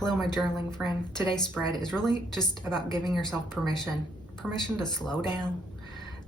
Hello, my journaling friend. Today's spread is really just about giving yourself permission to slow down,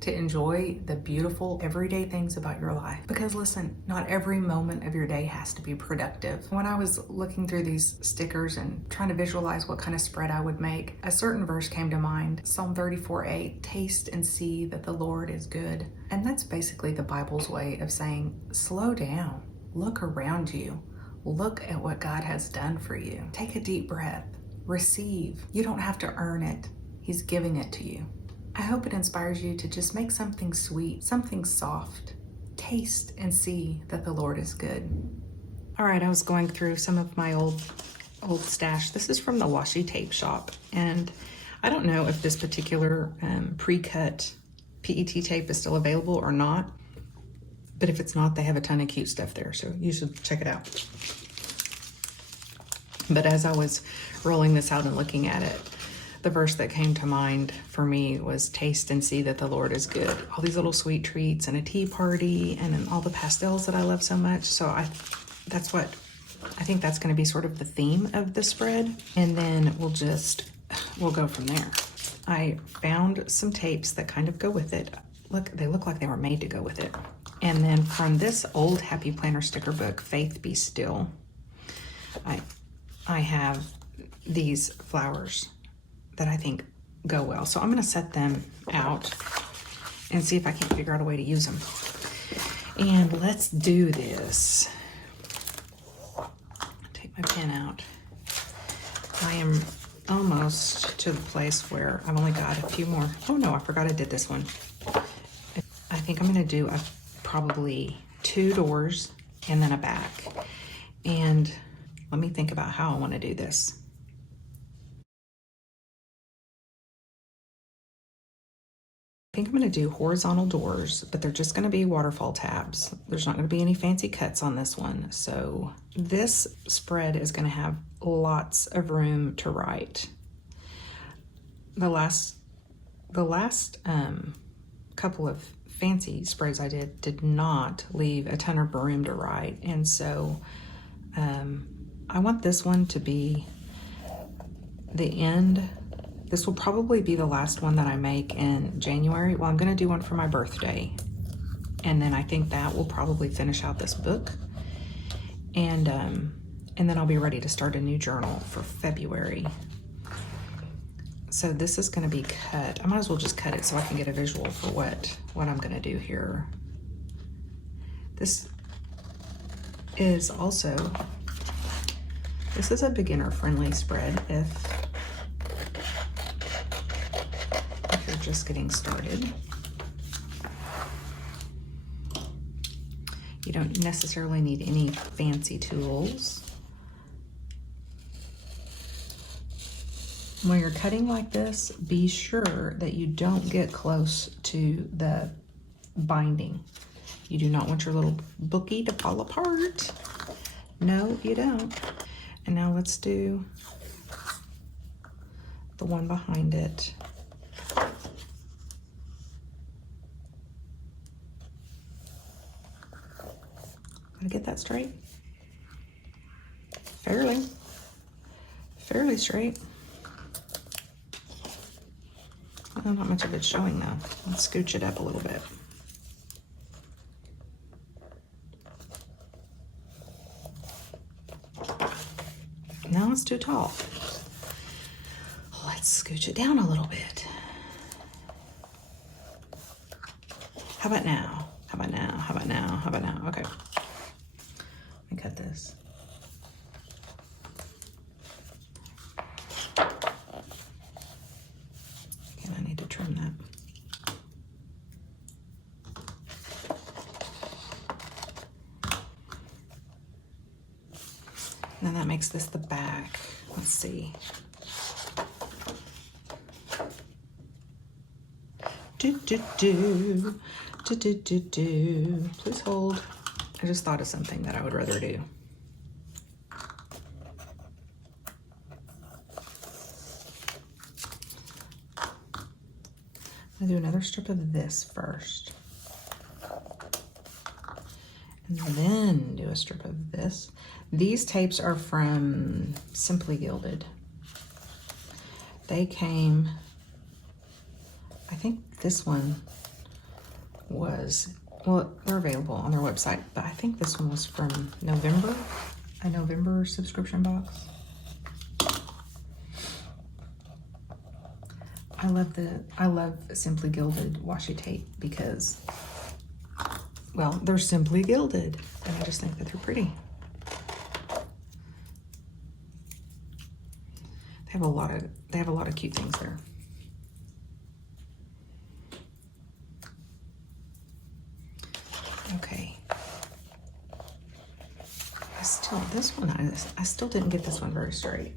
to enjoy the beautiful everyday things about your life. Because listen, not every moment of your day has to be productive. When I was looking through these stickers and trying to visualize what kind of spread I would make, a certain verse came to mind, Psalm 34:8, taste and see that the Lord is good. And that's basically the Bible's way of saying, slow down, look around you. Look at what God has done for you. Take a deep breath. Receive. You don't have to earn it. He's giving it to you. I hope it inspires you to just make something sweet, something soft. Taste and see that the Lord is good. All right, I was going through some of my old stash. This is from the washi tape shop. And I don't know if this particular pre-cut PET tape is still available or not. But if it's not, they have a ton of cute stuff there, so you should check it out. But as I was rolling this out and looking at it, the verse that came to mind for me was taste and see that the Lord is good. All these little sweet treats and a tea party and all the pastels that I love so much. So I think that's going to be sort of the theme of the spread. And then we'll go from there. I found some tapes that kind of go with it. Look, they look like they were made to go with it. And then from this old Happy Planner sticker book, Faith Be Still, I have these flowers that I think go well. So I'm gonna set them out and see if I can't figure out a way to use them. And let's do this. Take my pen out. I am almost to the place where I've only got a few more. Oh no, I forgot I did this one. I think I'm gonna do probably 2 doors and then a back. And let me think about how I want to do this. I think I'm going to do horizontal doors, but they're just going to be waterfall tabs. There's not going to be any fancy cuts on this one. So this spread is going to have lots of room to write. The last couple of fancy spreads I did not leave a ton of room to write, and so I want this one to be the end. This will probably be the last one that I make in January. Well, I'm going to do one for my birthday, and then I think that will probably finish out this book, and then I'll be ready to start a new journal for February. So this is going to be cut. I might as well just cut it so I can get a visual for what I'm going to do here. This is a beginner-friendly spread if you're just getting started. You don't necessarily need any fancy tools. When you're cutting like this, be sure that you don't get close to the binding. You do not want your little bookie to fall apart. No, you don't. And now let's do the one behind it. Gotta get that straight. Fairly straight. Well, not much of it's showing though. Let's scooch it up a little bit. Now it's too tall. Let's scooch it down a little bit. How about now? How about now? How about now? How about now? Okay. Let me cut this. Again, I need to trim that. And then that makes this the back. Let's see. Please hold. I just thought of something that I would rather do. I'll do another strip of this first. And then do a strip of this. These tapes are from Simply Gilded. They came, I think this one was, well, they're available on their website, but I think this one was from November, a November subscription box. I love Simply Gilded washi tape because, well, they're simply gilded, and I just think that they're pretty. They have a lot of cute things there. Okay. This one, I still didn't get this one very straight.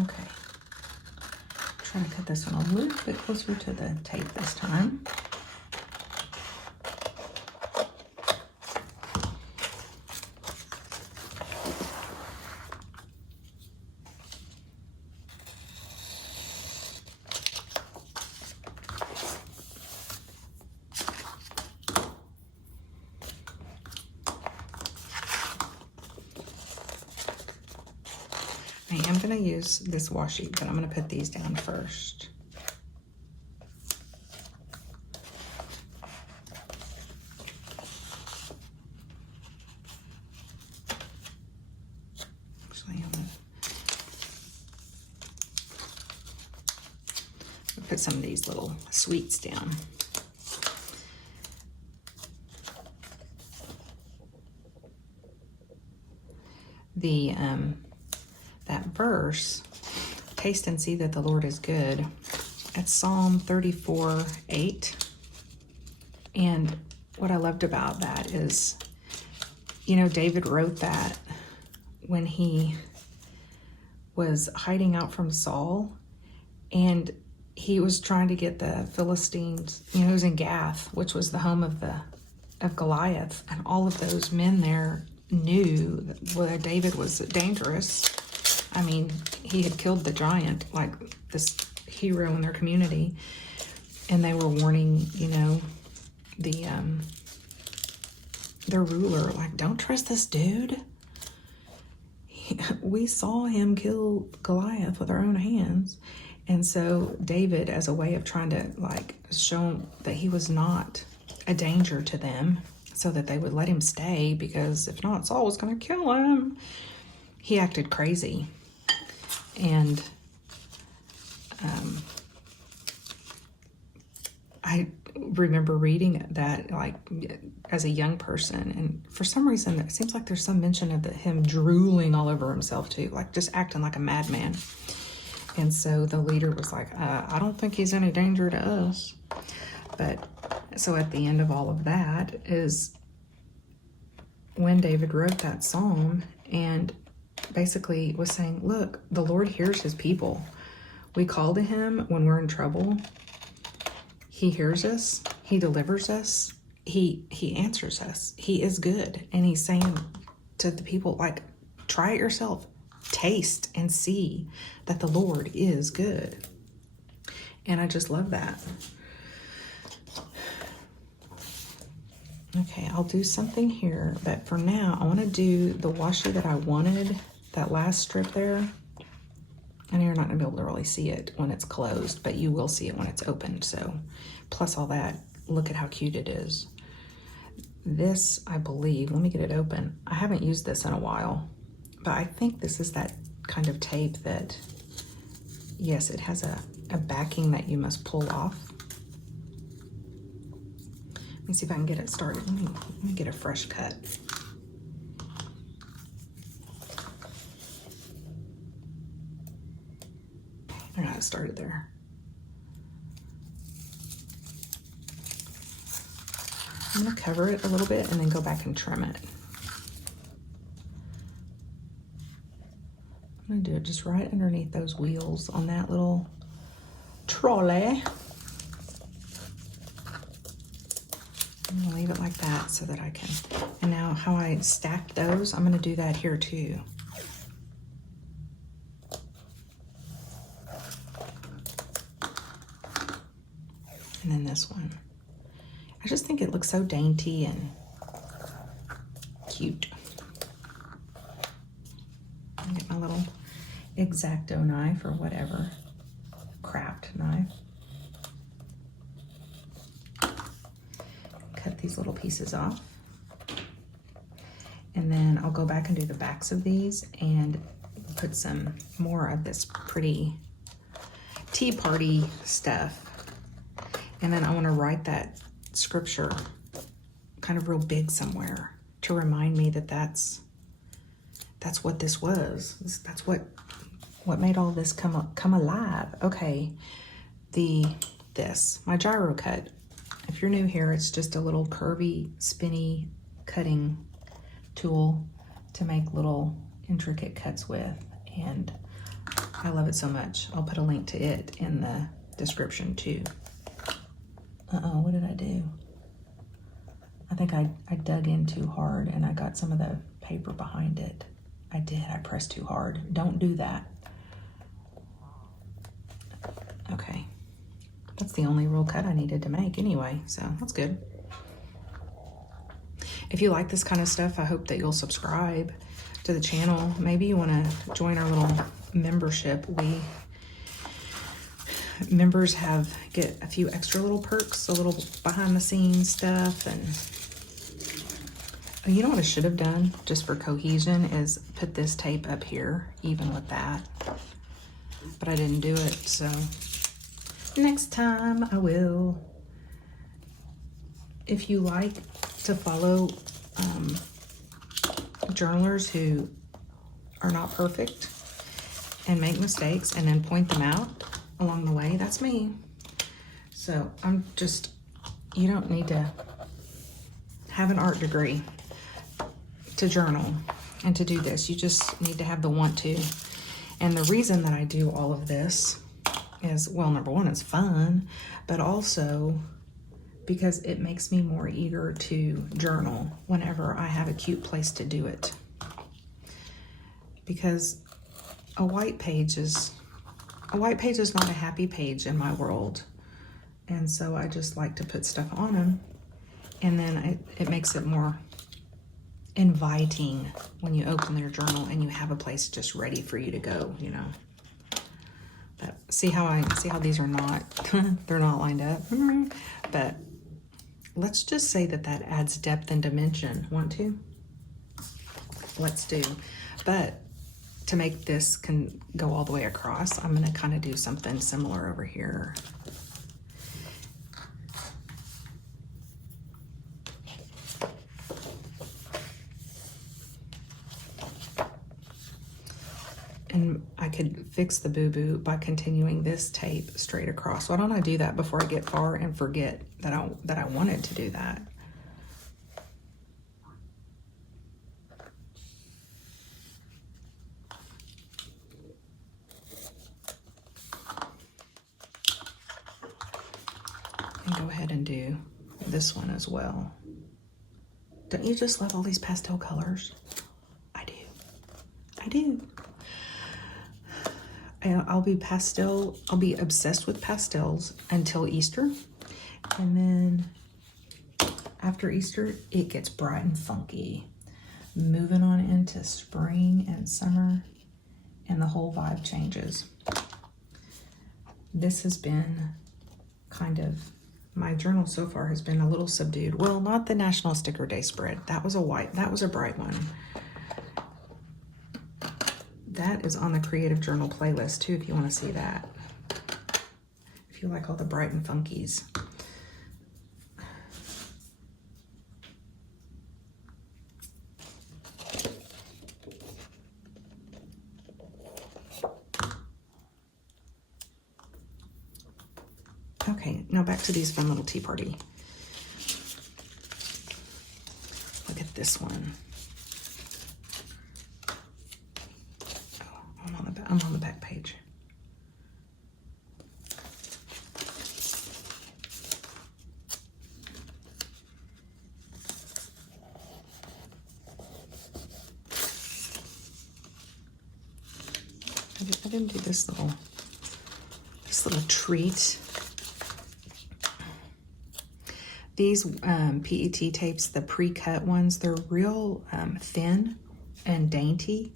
Okay, trying to cut this one a little bit closer to the tape this time. I am going to use this washi, but I'm going to put these down first. Actually, I'm going to put some of these little sweets down. That verse, taste and see that the Lord is good, that's Psalm 34:8. And what I loved about that is, you know, David wrote that when he was hiding out from Saul, and he was trying to get the Philistines, you know, he was in Gath, which was the home of Goliath, and all of those men there knew that David was dangerous. I mean, he had killed the giant, like this hero in their community, and they were warning, you know, their ruler, like, don't trust this dude. We saw him kill Goliath with our own hands. And so David, as a way of trying to like show him that he was not a danger to them, so that they would let him stay, because if not, Saul was going to kill him. He acted crazy. And I remember reading that like as a young person, and for some reason it seems like there's some mention of him drooling all over himself too, like just acting like a madman. And so the leader was like, I don't think he's any danger to us. But so at the end of all of that is when David wrote that psalm, and basically was saying, look, the Lord hears his people. We call to him when we're in trouble. He hears us. He delivers us. He answers us. He is good. And he's saying to the people, like, try it yourself. Taste and see that the Lord is good. And I just love that. Okay, I'll do something here, but for now, I want to do the washi that I wanted, that last strip there. I know you're not going to be able to really see it when it's closed, but you will see it when it's opened. So, plus all that, look at how cute it is. This, I believe, let me get it open. I haven't used this in a while, but I think this is that kind of tape that, yes, it has a backing that you must pull off. me see if I can get it started. Let me get a fresh cut. I got it started there. I'm gonna cover it a little bit and then go back and trim it. I'm gonna do it just right underneath those wheels on that little trolley. I'm gonna leave it like that so that I can, and now how I stacked those, I'm gonna do that here too. And then this one. I just think it looks so dainty and cute. I'll get my little X-Acto knife or whatever, craft knife. Cut these little pieces off. And then I'll go back and do the backs of these and put some more of this pretty tea party stuff. And then I want to write that scripture kind of real big somewhere to remind me that that's what this was. That's what made all this come alive. Okay, my gyro cut. If you're new here, it's just a little curvy, spinny cutting tool to make little intricate cuts with, and I love it so much. I'll put a link to it in the description too. Uh-oh, what did I do? I think I dug in too hard and I got some of the paper behind it. I did, I pressed too hard. Don't do that. Okay, that's the only real cut I needed to make anyway, so that's good. If you like this kind of stuff, I hope that you'll subscribe to the channel. Maybe you want to join our little membership. Members get a few extra little perks, a little behind the scenes stuff. And you know what I should have done just for cohesion is put this tape up here even with that, but I didn't do it, so next time I will. If you like to follow journalers who are not perfect and make mistakes and then point them out along the way, that's me. So you don't need to have an art degree to journal and to do this. You just need to have the want to. And the reason that I do all of this is, well, number one, it's fun, but also because it makes me more eager to journal whenever I have a cute place to do it. Because a white page is not a happy page in my world. And so I just like to put stuff on them. And then it makes it more inviting when you open their journal and you have a place just ready for you to go, you know. But see how these are not, they're not lined up. But let's just say that adds depth and dimension. Want to? Let's do. But to make this can go all the way across, I'm gonna kind of do something similar over here. And I could fix the boo-boo by continuing this tape straight across. Why don't I do that before I get far and forget that I wanted to do that? And go ahead and do this one as well. Don't you just love all these pastel colors? I do. I do. I'll be obsessed with pastels until Easter. And then after Easter, it gets bright and funky. Moving on into spring and summer, and the whole vibe changes. This has been kind of, my journal so far has been a little subdued. Well, not the National Sticker Day spread. That was a bright one. That is on the Creative Journal playlist too, if you want to see that. If you like all the bright and funkies. Okay, now back to these fun little tea party. Look at this one. Oh, I'm on the back page. I didn't do this little treat. These PET tapes, the pre-cut ones, they're real thin and dainty,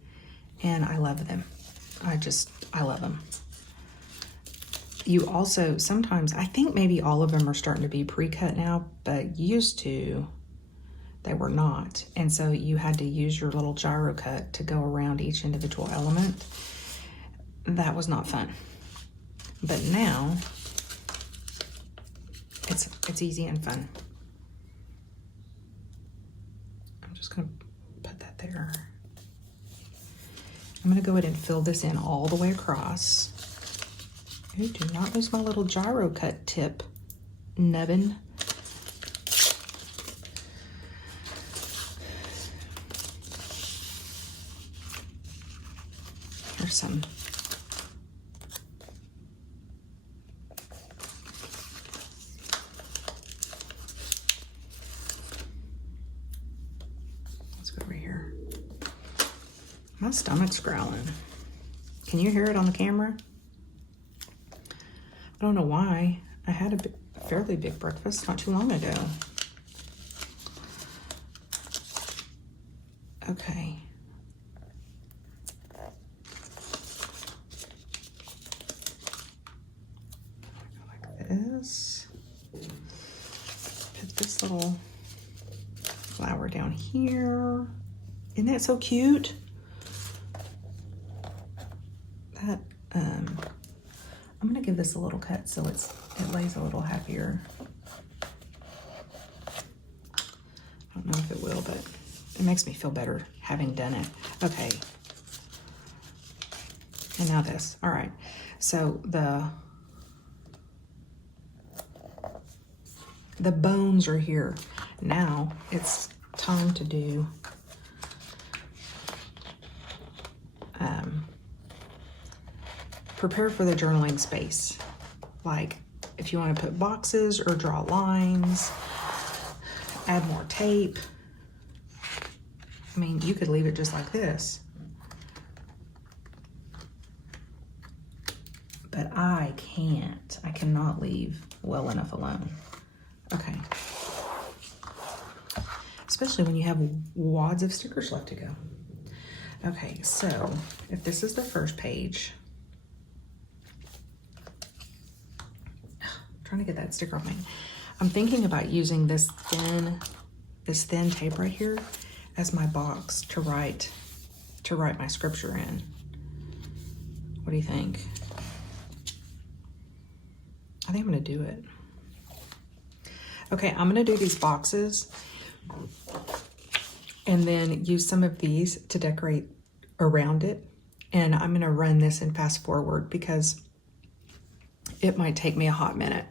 and I love them. I love them. You also, sometimes, I think maybe all of them are starting to be pre-cut now, but used to, they were not. And so you had to use your little gyro cut to go around each individual element. That was not fun. But now, it's easy and fun. I'm just gonna put that there. I'm gonna go ahead and fill this in all the way across. Ooh, do not lose my little gyro cut tip, nubbin. Here's some. My stomach's growling. Can you hear it on the camera? I don't know why. I had a fairly big breakfast not too long ago. Okay. Like this. Put this little flower down here. Isn't that so cute? I'm gonna give this a little cut so it lays a little happier. I don't know if it will, but it makes me feel better having done it. Okay. And now this. All right. So the bones are here. Now it's time to do prepare for the journaling space. Like if you want to put boxes or draw lines, add more tape. I mean, you could leave it just like this. But I can't. I cannot leave well enough alone. Okay. Especially when you have wads of stickers left to go. Okay, so if this is the first page, trying to get that sticker off me. I'm thinking about using this thin tape right here as my box to write my scripture in. What do you think? I think I'm gonna do it. Okay, I'm gonna do these boxes and then use some of these to decorate around it. And I'm gonna run this in fast forward because it might take me a hot minute.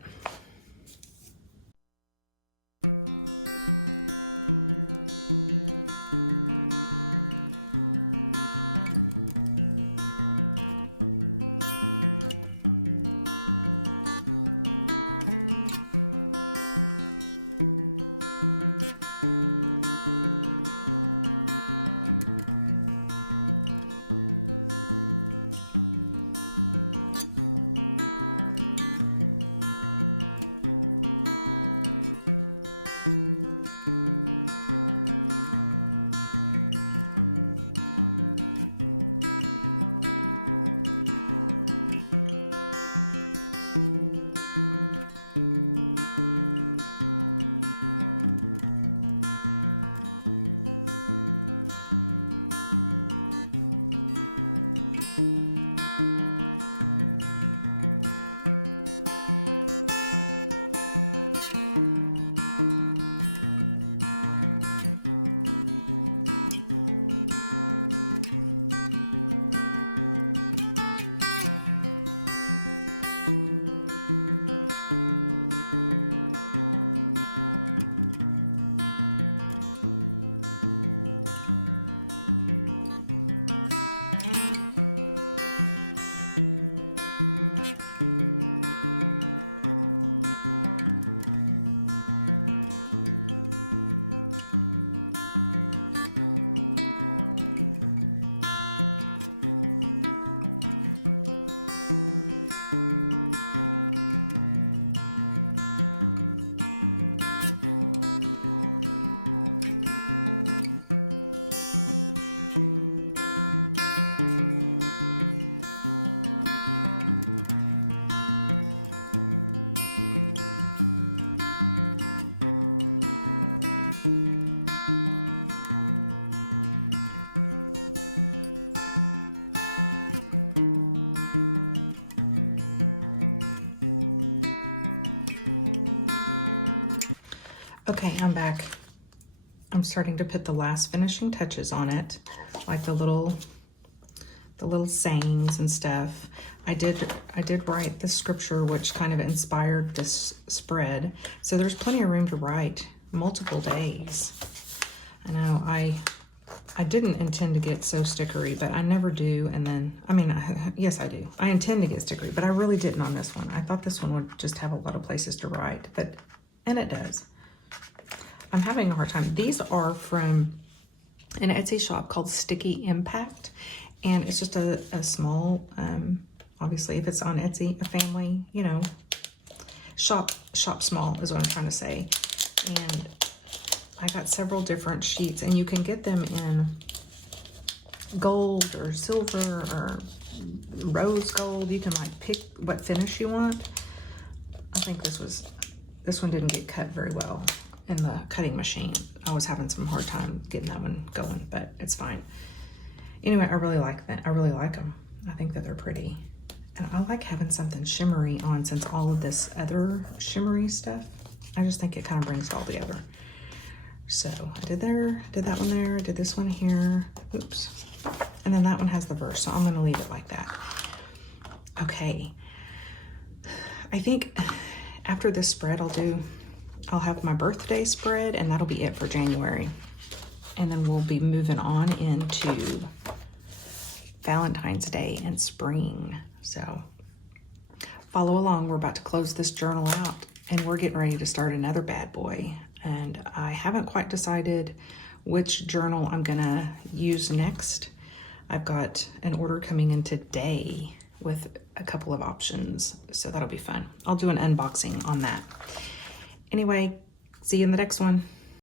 Okay, I'm back. I'm starting to put the last finishing touches on it, like the little sayings and stuff. I did write the scripture, which kind of inspired this spread. So there's plenty of room to write multiple days. I know I didn't intend to get so stickery, but I never do. And then, I mean, yes, I do. I intend to get stickery, but I really didn't on this one. I thought this one would just have a lot of places to write, and it does. I'm having a hard time. These are from an Etsy shop called Sticky Impact, and it's just a small, obviously if it's on Etsy, a family, you know, shop small is what I'm trying to say. And I got several different sheets, and you can get them in gold or silver or rose gold. You can like pick what finish you want. I think this one didn't get cut very well in the cutting machine. I was having some hard time getting that one going, but it's fine. Anyway, I really like that. I really like them. I think that they're pretty. And I like having something shimmery on, since all of this other shimmery stuff, I just think it kind of brings it all together. So I did that one there, I did this one here, oops. And then that one has the verse, so I'm gonna leave it like that. Okay, I think after this spread I'll have my birthday spread, and that'll be it for January. And then we'll be moving on into Valentine's Day and spring. So follow along. We're about to close this journal out, and we're getting ready to start another bad boy. And I haven't quite decided which journal I'm gonna use next. I've got an order coming in today with a couple of options, so that'll be fun. I'll do an unboxing on that. Anyway, see you in the next one.